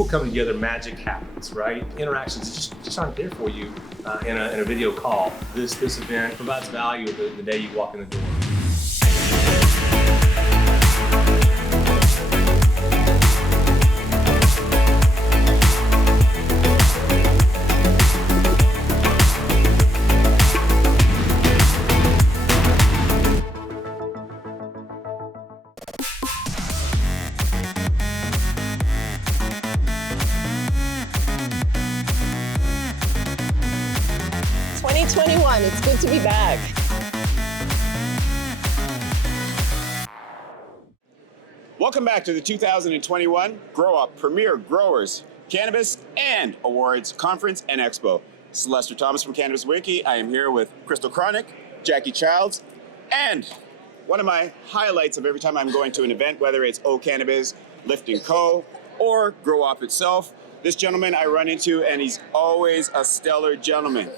people come together, magic happens, right? Interactions just aren't there for you in a video call. This event provides value the day you walk in the door. It's good to be back. Welcome back to the 2021 Grow Up Premier Growers Cannabis and Awards Conference and Expo. This is Lester Thomas from Cannabis Wiki. I am here with Crystal Chronic, Jackie Childs, and one of my highlights of every time I'm going to an event, whether it's O Cannabis, Lift & Co, or Grow Up itself, this gentleman I run into, and he's always a stellar gentleman.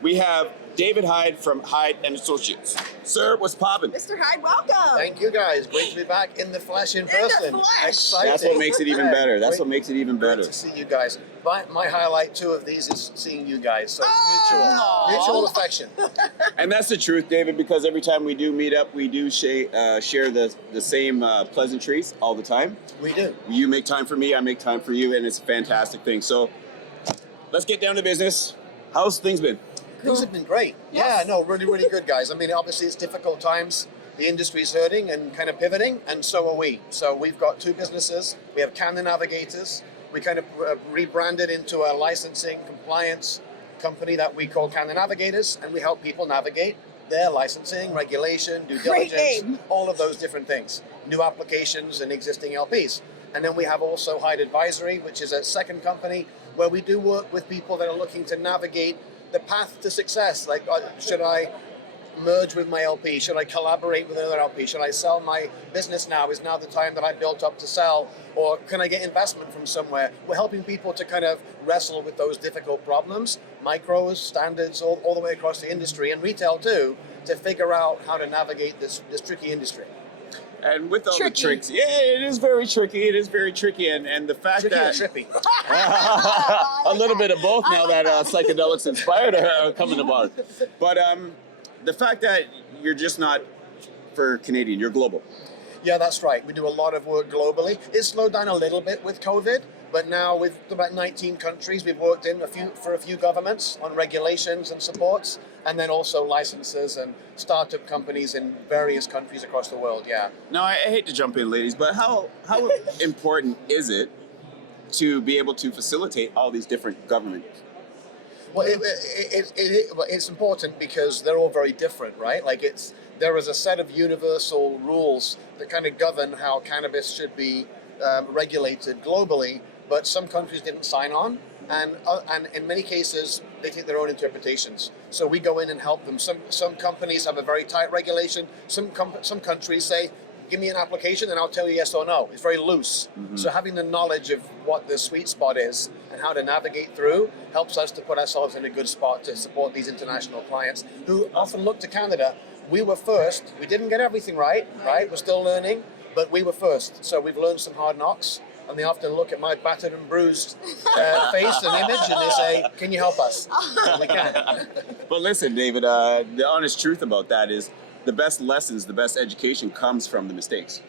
We have David Hyde from Hyde Associates. Sir, what's poppin'? Mr. Hyde, welcome. Thank you guys. Great to be back in the flesh in person. In the flesh. Exciting. That's what makes it even better. That's what makes it even better. Great to see you guys. My highlight too of these is seeing you guys. So it's mutual affection. And that's the truth, David, because every time we do meet up, we do share the same pleasantries all the time. We do. You make time for me, I make time for you, and it's a fantastic thing. So let's get down to business. How's things been? Things have been great. Yes. Yeah, no, really, really good, guys. I mean, obviously it's difficult times. The industry's hurting and kind of pivoting, and so are we. So we've got two businesses. We have Canada Navigators. We kind of rebranded into a licensing compliance company that we call Canada Navigators, and we help people navigate their licensing, regulation, due Great diligence, name. all of those different things, new applications and existing LPs. And then we have also Hyde Advisory, which is a second company where we do work with people that are looking to navigate the path to success. Like, should I merge with my LP? Should I collaborate with another LP? Should I sell my business now? Is now the time that I built up to sell? Or can I get investment from somewhere? We're helping people to kind of wrestle with those difficult problems, micros, standards, all the way across the industry, and retail too, to figure out how to navigate this tricky industry. And with all Tricky. the tricks, yeah, it is very tricky. It is very tricky, and the fact Tricky that or trippy? a little bit of both now that psychedelics inspired are coming about. But the fact that you're just not for Canadian, you're global. Yeah, that's right. We do a lot of work globally. It slowed down a little bit with COVID, but now with about 19 countries, we've worked for a few governments on regulations and supports, and then also licenses and startup companies in various countries across the world. Yeah. Now, I hate to jump in, ladies, but how important is it to be able to facilitate all these different governments? Well, it's important because they're all very different, right? Like there is a set of universal rules that kind of govern how cannabis should be regulated globally, but some countries didn't sign on, and in many cases they take their own interpretations. So we go in and help them. Some companies have a very tight regulation. Some countries say, give me an application and I'll tell you yes or no. It's very loose. Mm-hmm. So having the knowledge of what the sweet spot is and how to navigate through helps us to put ourselves in a good spot to support these international clients who often look to Canada. We were first. We didn't get everything right? We're still learning, but we were first. So we've learned some hard knocks, and they often look at my battered and bruised face and image and they say, can you help us? And we can. But listen, David, the honest truth about that is the best lessons, the best education comes from the mistakes.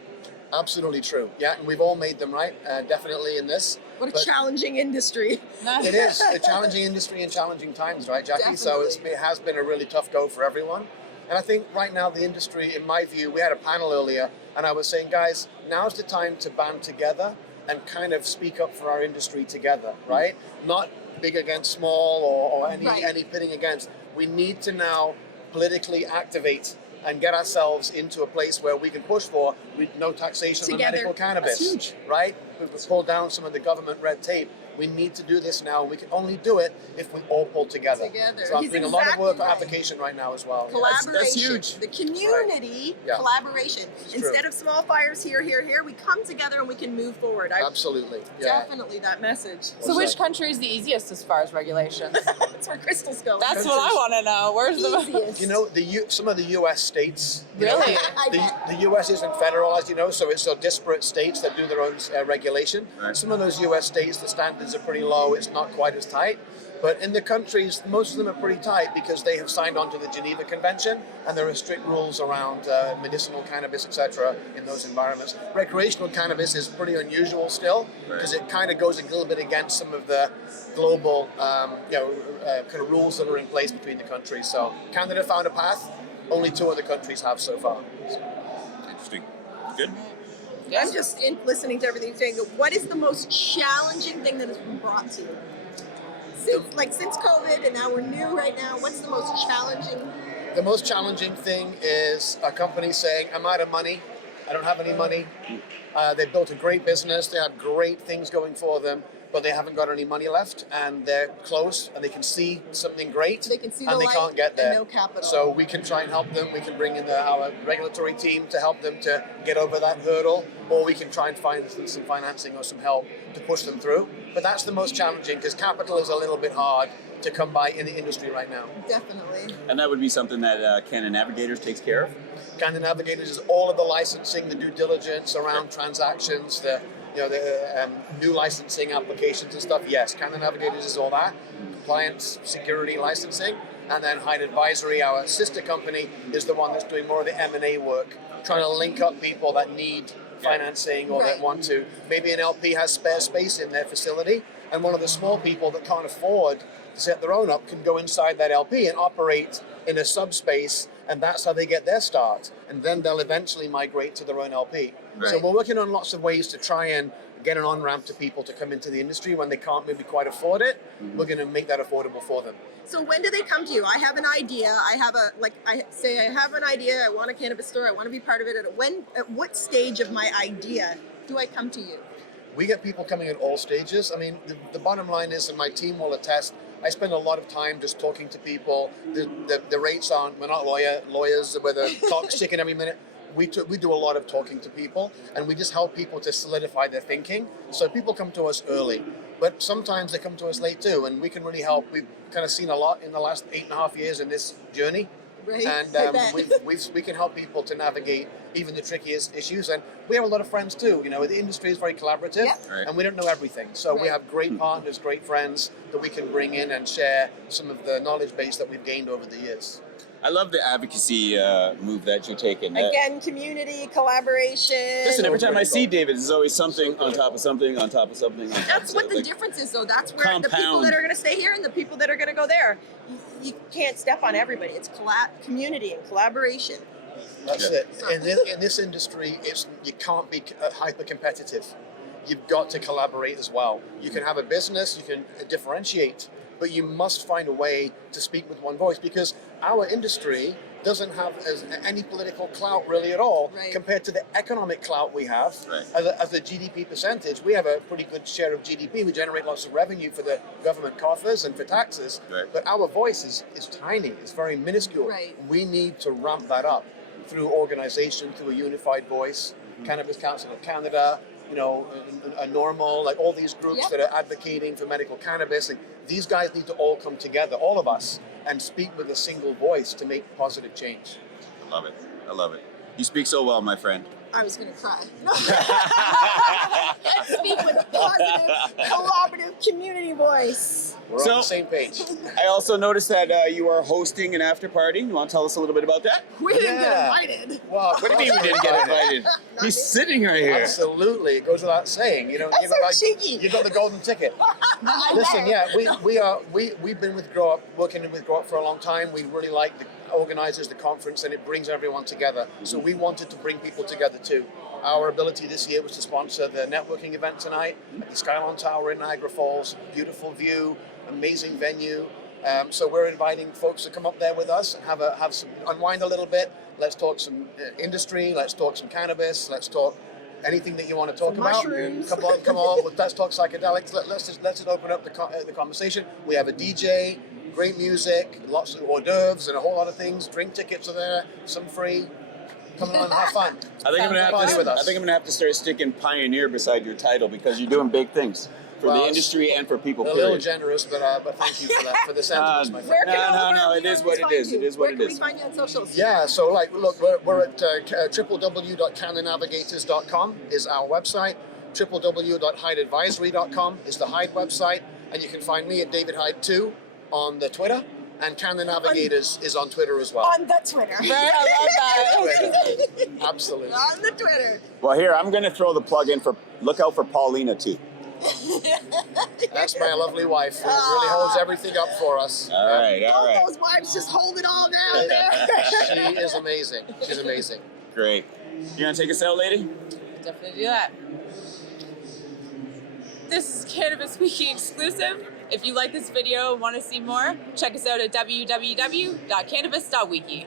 Absolutely true. Yeah, and we've all made them, right? Definitely in this. What a challenging industry. It is a challenging industry and challenging times, right, Jackie? Definitely. So it has been a really tough go for everyone. And I think right now the industry, in my view, we had a panel earlier, and I was saying, guys, now's the time to band together and kind of speak up for our industry together, right? Not big against small or any pitting against. We need to now politically activate and get ourselves into a place where we can push for no taxation on medical cannabis, right? We've pulled down some of the government red tape. We need to do this now. We can only do it if we all pull together. So I'm He's doing a lot of work exactly on right. application right now as well. Collaboration. That's huge. The community Yeah. collaboration. It's Instead true. of small fires here, we come together and we can move forward. Absolutely. Yeah. Definitely that message. So which country is the easiest as far as regulations? That's where Crystal's going. That's what I want to know. Where's the Easiest. You know, some of the U.S. states. you know, Really? the U.S. isn't federal, as you know, so it's disparate states that do their own regulation. Right. Some of those U.S. states, the standards are pretty low. It's not quite as tight. But in the countries, most of them are pretty tight because they have signed on to the Geneva Convention, and there are strict rules around medicinal cannabis, etc. in those environments. Recreational cannabis is pretty unusual still because it kind of goes a little bit against some of the global, kind of rules that are in place between the countries. So Canada found a path. Only 2 other countries have so far. Interesting. Good. I'm just listening to everything you're saying. What is the most challenging thing that has been brought to you? Since COVID and now we're new right now, what's the most challenging? The most challenging thing is a company saying, I'm out of money. I don't have any money. They've built a great business. They have great things going for them, but they haven't got any money left, and they're close and they can see something great, They can see the and they light can't get there. and no capital. So we can try and help them. We can bring in our regulatory team to help them to get over that hurdle, or we can try and find some financing or some help to push them through. But that's the most challenging because capital is a little bit hard to come by in the industry right now. Definitely. And that would be something that Canada Navigators takes care of? Canada Navigators is all of the licensing, the due diligence around transactions, the new licensing applications and stuff. Yes, Canada Navigators is all that. Compliance, security, licensing. And then Hyde Advisory, our sister company, is the one that's doing more of the M&A work, trying to link up people that need financing or that Right. want to. Maybe an LP has spare space in their facility, and one of the small people that can't afford to set their own up can go inside that LP and operate in a subspace, and that's how they get their start. And then they'll eventually migrate to their own LP. So Right. we're working on lots of ways to try and get an on-ramp to people to come into the industry when they can't maybe quite afford it. We're going to make that affordable for them. So when do they come to you? I have an idea. I have an idea. I want a cannabis store. I want to be part of it. At what stage of my idea do I come to you? We get people coming at all stages. I mean, the bottom line is, and my team will attest, I spend a lot of time just talking to people. The rates aren't, we're not lawyers where the clock's ticking every minute. We do a lot of talking to people, and we just help people to solidify their thinking. So people come to us early, but sometimes they come to us late too, and we can really help. We've kind of seen a lot in the last 8.5 years in this journey. Right. And I bet. we can help people to navigate even the trickiest issues. And we have a lot of friends too. You know, the industry is very collaborative, Yep. Right. and we don't know everything. So we Right. have great partners, great friends that we can bring in and share some of the knowledge base that we've gained over the years. I love the advocacy move that you're taking. Again, community, collaboration. Listen, every time I Pretty see cool. David, there's always something on top of something, on top of something. On top That's of what the something. difference is, though. That's where the people Compound. that are going to stay here and the people that are going to go there. You can't step on everybody. It's community and collaboration. That's Yeah. it. In this industry, you can't be hyper competitive. You've got to collaborate as well. You can have a business, you can differentiate, but you must find a way to speak with one voice because our industry doesn't have any political clout really at all Right. compared to the economic clout we have. Right. As a GDP percentage, we have a pretty good share of GDP. We generate lots of revenue for the government coffers and for taxes, Right. but our voice is tiny. It's very minuscule. Right. We need to ramp that up through organization, through a unified voice. Cannabis Council of Canada, a normal, like all these groups Yep. that are advocating for medical cannabis. And these guys need to all come together, all of us, and speak with a single voice to make positive change. I love it. I love it. You speak so well, my friend. I was going to cry. Let's speak with positive, collaborative community voice. We're So- on the same page. I also noticed that you are hosting an after party. You want to tell us a little bit about that? We didn't get Yeah. invited. Well, What do you mean we didn't get invited? He's sitting right here. Absolutely, it goes without saying. That's so cheeky. You got the golden ticket. I Listen, know. yeah, we've been with Grow Up, working with Grow Up for a long time. We really like the organizers, the conference, and it brings everyone together. So we wanted to bring people together too. Our ability this year was to sponsor the networking event tonight at the Skylon Tower in Niagara Falls. Beautiful view, amazing venue. So we're inviting folks to come up there with us and have some unwind a little bit. Let's talk some industry. Let's talk some cannabis. Let's talk anything that you want to talk Some about. mushrooms. Come on. Let's talk psychedelics. Let's just open up the conversation. We have a DJ, great music, lots of hors d'oeuvres, and a whole lot of things. Drink tickets are there, some free. Come on, have fun. I think I'm gonna Party with us. I think I'm gonna have to start sticking pioneer beside your title because you're doing big things for Well, the industry and for people. A little Period. generous, but thank you for that, for the sentiments, my friend. Where can all of No, our it is viewers what it find is. you? It is what Where it can is. we find you on socials? Yeah, so look, we're at www.cannanavigators.com is our website. www.hydeadvisory.com is the Hyde website, and you can find me at David Hyde 2 on the Twitter, and Canna Navigators is on Twitter as well. On the Twitter. Right, I love that. Twitter. Absolutely. On the Twitter. Well, here I'm gonna throw the plug in for look out for Paulina too. That's my lovely wife who really holds everything up for us. All right. All those wives just hold it all down there. She is amazing. She's amazing. Great. You gonna take us out, lady? Definitely do that. This is Cannabis Weekly exclusive. If you like this video and want to see more, check us out at www.cannabis.wiki.